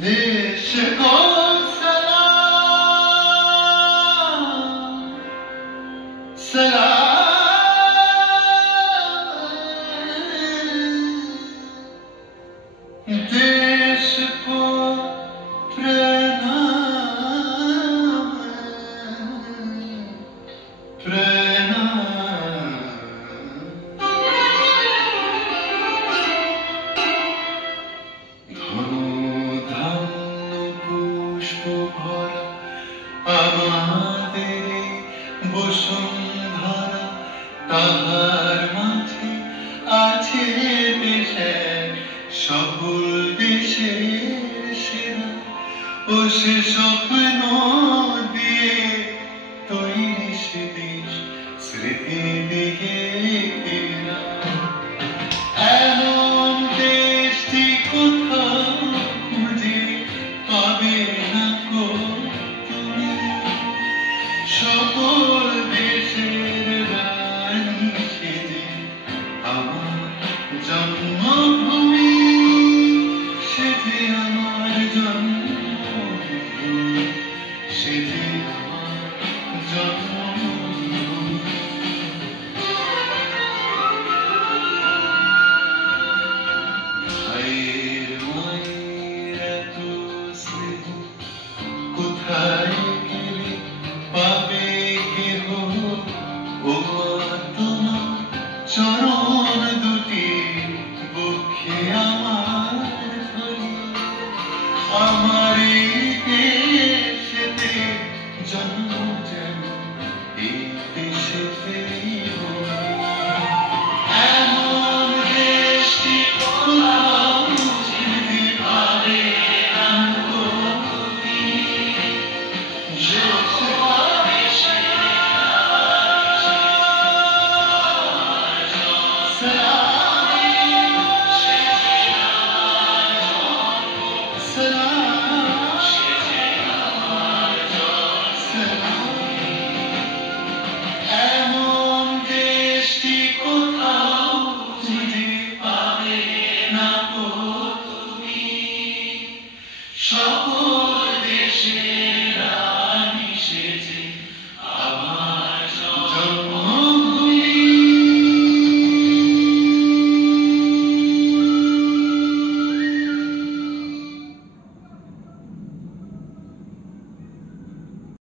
देश को सलाम सलाम देश को प्रणाम प्रणाम ভরা আমাদের বসুন্ধরা তাহার মাঝে আছে দেশে সকল দেশের সেরা ও সে স্বপ্ন দিয়ে তৈরি সে দেশ স্মৃতি দিয়ে ঘেরা এমন দেশটি কোথাও খুঁজে পাবে না গো তুমি সকল দেশের রানী সেজে আমার জন্মভূমি সেজে আমার জন্মভূমি সেজে আমার জন্মভূমি ভাইয়ের মায়ের এত স্নেহ কোথায় গেলে পাবে কেহ ও মা তোমার চরণ